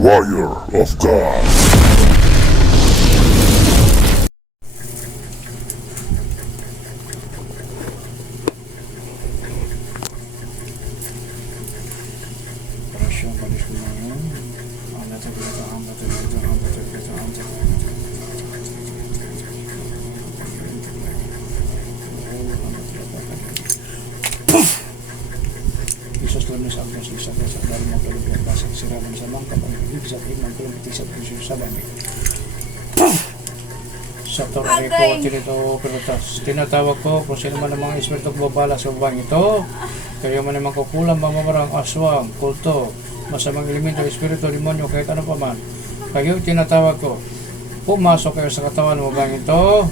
warrior of God. Isos lang sa ang isa sa dalam mga kalugyan basang siraman sa mga kapag-ibig sa tingnan ko lang itisap ko siya sa bami. Sa torre ko, pero tinatawag ko kung sino man ang mga espiritu babala sa babang ito. Kaya man naman kukulang, mamamarang, aswang, kulto, masamang elemento, espiritu, demonyo, kahit ano pa man. Kaya tinatawag ko, pumasok kayo sa katawan ng babang ito.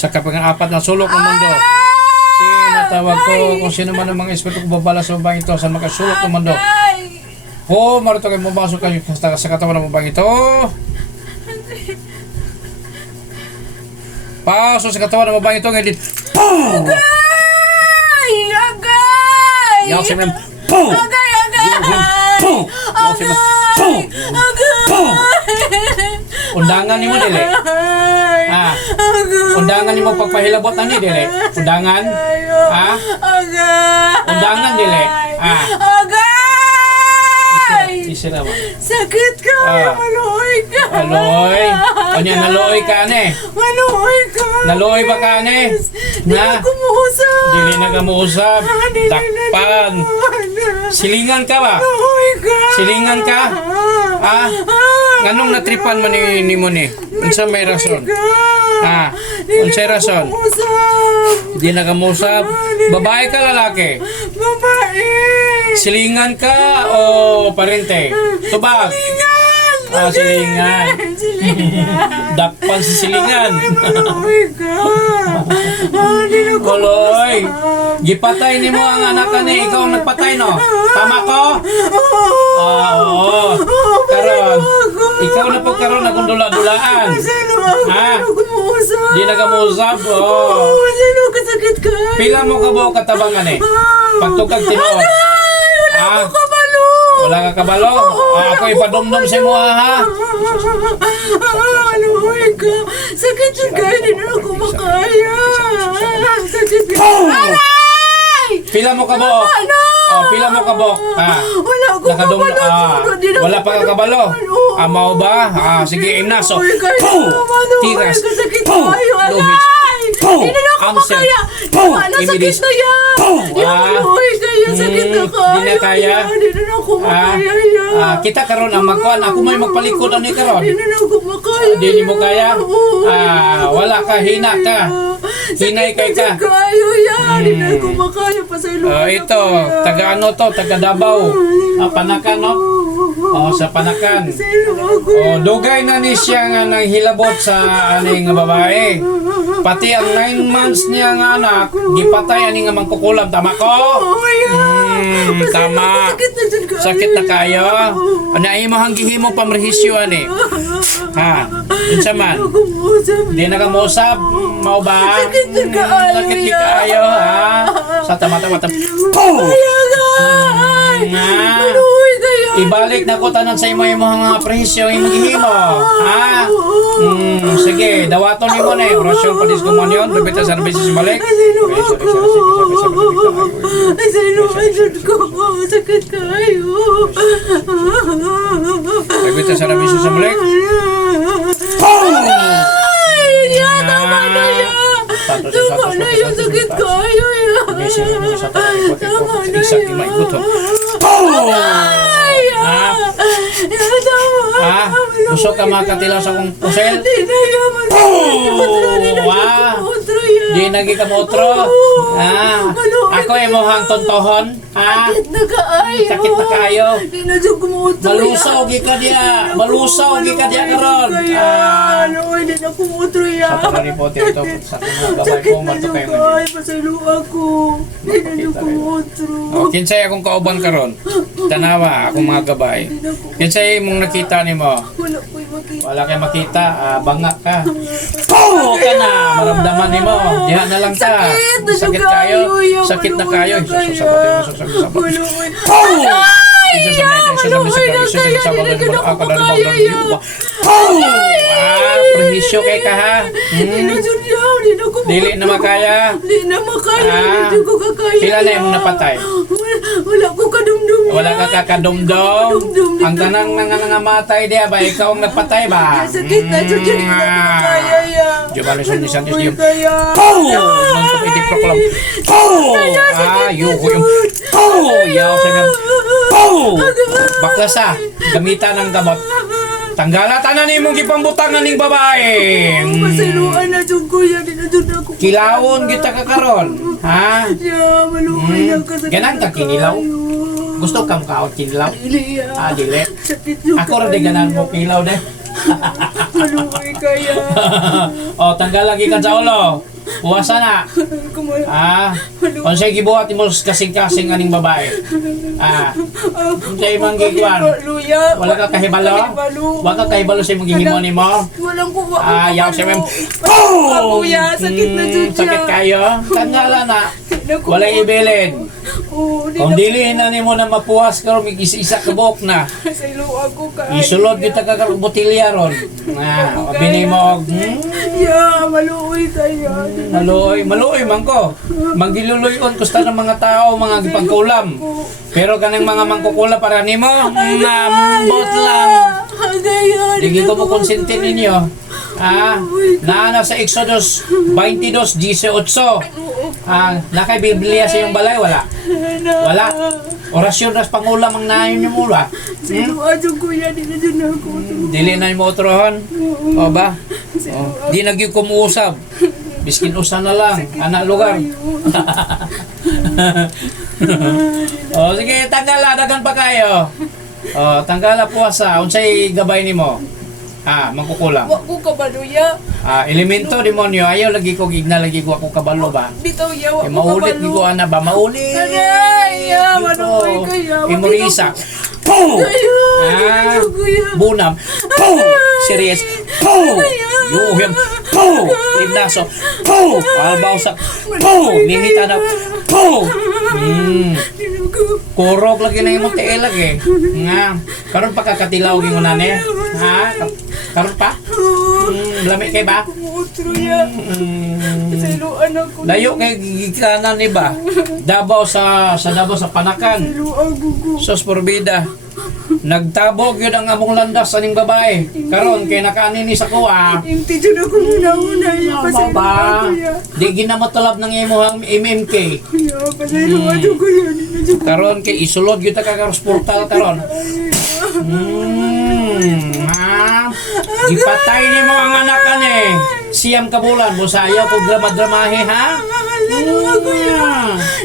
Sa kapag-apat na sulok ng mundo, tinatawag ko kung sino man ang mga espiritu babala sa babang ito sa makasulok ng mundo. Marito kayo pumasok kayo sa katawan ng babang ito. Pasok sa katawan ng babang ito ngayon. Boom! Agay! Yaw siya ma'am. Boom! Agay! Boom! Yaw siya ma'am. Boom! Boom! Undangan ni mo dili. Undangan ni mo pagpahilabot na ni dili. Undangan. Undangan dili. Isira mo. Sakit ka! Maluoy ka! Aloy! Kanya naluoy ka ane. Maluoy ka! Naluoy ba ka ane? Di na kumuusap! Dili na kamuusap. Takpan. Silingan ka ba? Maluoy ka! Silingan ka? Nganong natripan man ni mo ni? Unsa may rason? Unsay rason? Di na kamuusap. Babae ka lalaki? Babae! Silingan ka o parente? Tubag? Silingan! Silingan. Dakpan si silingan. Maluoy ka! Di na Koloy, gipatay ni mo ang anak ni ikaw ang nagpatay no? Tama ko? Oo. Karon, ikaw na po karon na dula-dulaan. Sino ako? Kumuusap? Di na kamusap. Sino kasakit ka? Pila mo ka buo katabangan eh? Pagtugag tinuod. Wala ko kabalo! Wala ka kabalo? Ako ipadumdum sa mo ha? Maluoy ka! Sakit yung kaya, hindi na ako makaya! Sakit ka! Aray! Pila mo ka buo? Pila mo ka buo? Wala ko kabalo! Wala pa ka kabalo? Amaw ba? Sige, inaso. Tiras. Sakit kayo! Luhit. Hindi na ako makaya! Wala, sakit na yan! Maluoy kayo! Sakit na kayo! Di na kaya? Hindi na ako makaya yan! Kita karon ang magkuhan. Ako may magpalikod ani karon. Hindi na ako makaya! Di mo kaya? Wala ka, hina ka. Hinay kay ka. Sakit kayo yan! Hindi na ako makaya! Pasayluhan Ito, taga ano to? Taga Davao. Panakan no? Sa Panakan. Dugay na ni siya nga nang hilabot sa aning nga babae. Pati ang 9 months niya nga anak, gipatay ani nga mangkukulam. Tama ko? Tama. Sakit na kayo. Anay mo hanggihimo pamrehisyo ani. Unsa man? Di na ka musab. Mao ba? Sakit Sakit kayo Sa tama-tama. Maluoy kayo! Ibalik na ko tanan sa imo mga presyo imong gihimo. Sige, dawaton nimo na orasyon pa dis komunyon, bibita sa services balik. Ko! Sakit kayo! Bibita sa services balik. Tama na yan! Tama na yan! Sakit kayo yan! Tama na yan! Gusto ka makatilaw sa kong pusel? Di nagi ka motro? Ako ay mohang tontohon? Sakit na kayo? Malusaw ka diya! Malusaw ka diya karon! Hindi na kumutro yan! Sa pangalipote ito, sa mga gabay ko, mato kayo Ay, pasalo ako! Hindi na kumutro! Kinsay akong kauban karon? Tanawa, akong mga gabay. Kinsay mong nakita ni mo? Wala po yung makita. Wala kay makita, banga ka. Oh, ka na, maramdaman ni mo. Diha na lang ka. Sakit kayo. Sakit na kayo. Prehisyo kay ka ha. Dili na makaya. Di na makaya. Di ko kakaya. Pila na yung napatay? Wala ko kadumdum. Wala ka kakadumdum. Ang tanang nangangamatay diya ba? Ikaw ang nagpatay ba? Sakit na dyan. Di ko kakaya ya. Jumalo sa nisan yung kaya. nonton iti proklam. Yuko yung yaw sa mga baklasa. Gamitan ng gamot. Tanggala tanan ni mong gipambutangan ning babae. Pasiluan na dyan kuya. Di na dyan ako. Kilawon kita kakaron. Ha? Ya, maluhay na ka. Ganang ka kinilaw? Gusto kang kaot kinilaw? Dili ya. Dili. Sakit yung Ako rin di ganan mo kilaw de. maluhay kaya. Tanggal lagi ka sa ulo. Puwasa na. Kung gibuhat mo kasing-kasing aning babae. Unsay mang giguan? Luya. Wala ka kahibalo? Wala ka kahibalo sa imong gihimo nimo? Walang kuha. Yaw siya mem. Kuya, sakit na dyan. Sakit kayo? Tangala na. Wala ibilin. Kung dili na nimo na mapuwas ka ron, isa ka buhok na. Sa ilo ako kaya. Isulod kita ka botilya ron. Abini mo, Ya, maluhay kaya. maluoy man ko. Manggiluluyon kusta ng mga tao, mga gipagkulam. Pero kanang mga mangkukula para nimo, nambot lang. Digi ko mo konsinti ninyo. Naana sa Exodus 22:18. Nakay Biblia sa iyong balay, wala? Wala. Orasyon nas pangulam ang nayon niyo mula. Sinuadyo kuya, di na dyan ako. Dili na mo utrohon. O ba? Di na gyud kumuusab. Biskin usa na lang, anak lugar. Sige, tanggala dagan pa kayo. Tanggala puwasa, unsay gabay nimo? Mangkukulam. Wa ko kabaluya. Elemento demonyo, ayaw lagi ko gigna lagi ko ako kabalo ba? Bitaw ya, wa ko Maulit gi ko ana ba? Maulit. Aray, ya, manuhay kaya. Imorisa. Bunam. Serious. Yuhim. Ibnaso. Albausa. Mingita na. Kurog lagi na imong tiil lagi. Nga. Karon pa kakatilaw gi mo nani. Karon pa? Lami kay ba? Utro ya. Sa iluan ako. Layo kay gikanan ni ba? Davao sa Davao sa Panakan. Iluan ko. Sos porbida. Nagtabog yun ang among landas aning babae. Karon kay nakaani ni sa kuha. Yung tidyo na ko muna-una. Ya, Ba? Di ginamatulab ng imong MMK. Ya, pasailuan ko yan. Karon kay isulod gyud ta ka karos portal karon. Gipatay ni mo ang anak ani. Siyam ka bulan mo sayaw ko drama-dramahe ha.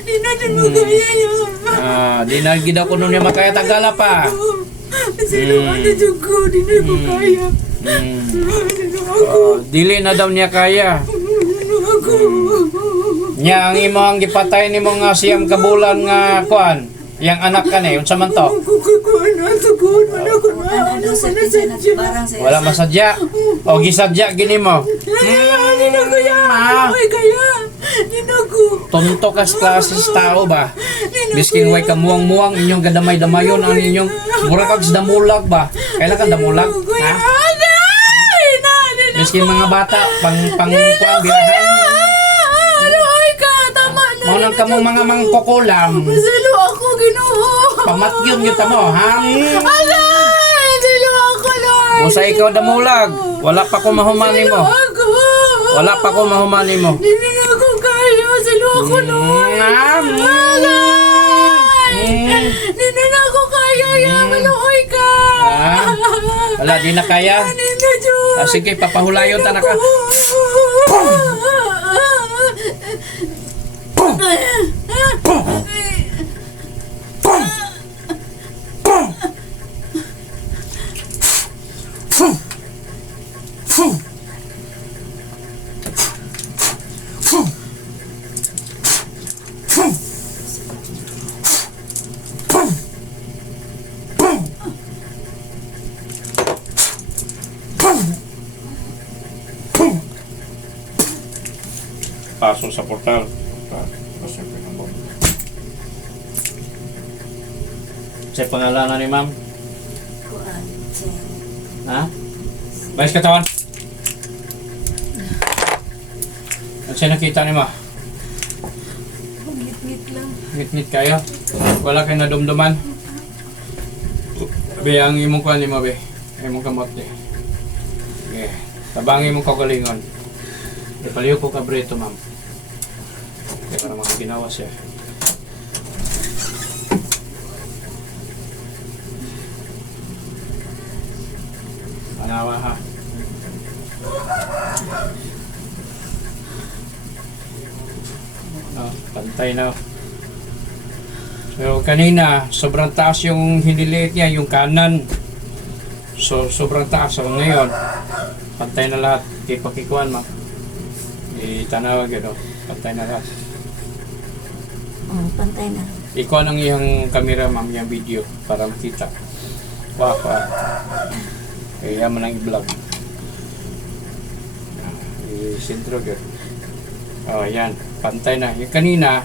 Di na dyan magaya ya. Di na gid ako nun yung makaya tagala pa. Pasiluan na dyan ko. Di na ko kaya. Dili na daw niya kaya. Nya ang imong gipatay ni mo nga siyam ka bulan nga kuan. Yang anak ka ni, unsa man to? Wala masadya. O gisadya gini mo. Tonto kas klases tao ba? Biskin way kamuang-muang inyong gadamay-damayon ang inyong murag kag damulag ba? Kailan ka damulag? Ha? Biskin mga bata pang kuan birahan. Mo nang kamong mga mangkukulam. Masalo ako, Ginoo. Pamatyon kita mo, ha? Ala! Silo ako, Lord. Busa ikaw damulag. Wala pa ko mahumani mo. Ako. Wala pa ko mahumani mo. Hindi na ako kaya. Silo ako, Lord. Ala! Hindi na ako kaya. Maluoy ka. Wala, di na kaya. Hindi na, Diyos. Sige, papahulayon ta na ka. paso sa portal. Sa pangalanan ni ma'am? Kuan. Ha? Bayas katawan. Ano siya nakita ni ma? Ngit-ngit lang. Ngit-ngit kayo? Wala kayo nadumduman? Be, ang imong kuhan ni mo, be. Imong kamot, be. Okay. Tabangin mong kagalingon. Ipaliw ko kabrito, ma'am. Okay, para mga ginawa siya. Panawa, ha? No, pantay na. Pero kanina, sobrang taas yung hiniliit niya, yung kanan. So, sobrang taas. So, ngayon, pantay na lahat. Di pakikuan, ma'am. Itanawag yun, oh. Pantay na lahat. Oh, pantay na. Ikaw ang iyang camera, ma'am, yung video, para makita. Wow, wow. Kaya mo nang i-vlog. I-sintro yun. Oh, yan. Pantay na. Yung kanina,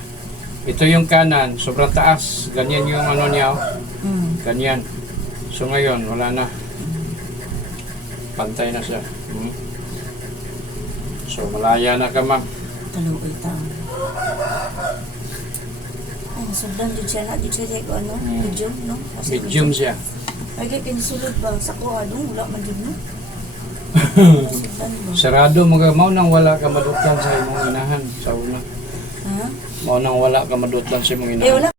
ito yung kanan, sobrang taas. Ganyan yung ano niya, oh. Ganyan. So ngayon, wala na. Pantay na siya. So malaya na ka, ma'am. Kaluoy taon. Ay, sobrang dyan siya na. Dyan siya ko ano? Medium, no? Kasi Medium siya. Ay, kaya pinisulod ba? Sa ko, ano? Wala man dyan, no? Sobrang ba? Sarado mga mao nang wala ka madutlan sa imong inahan sa una. Ha? Mao nang wala ka madutlan sa imong Eh, inahan. wala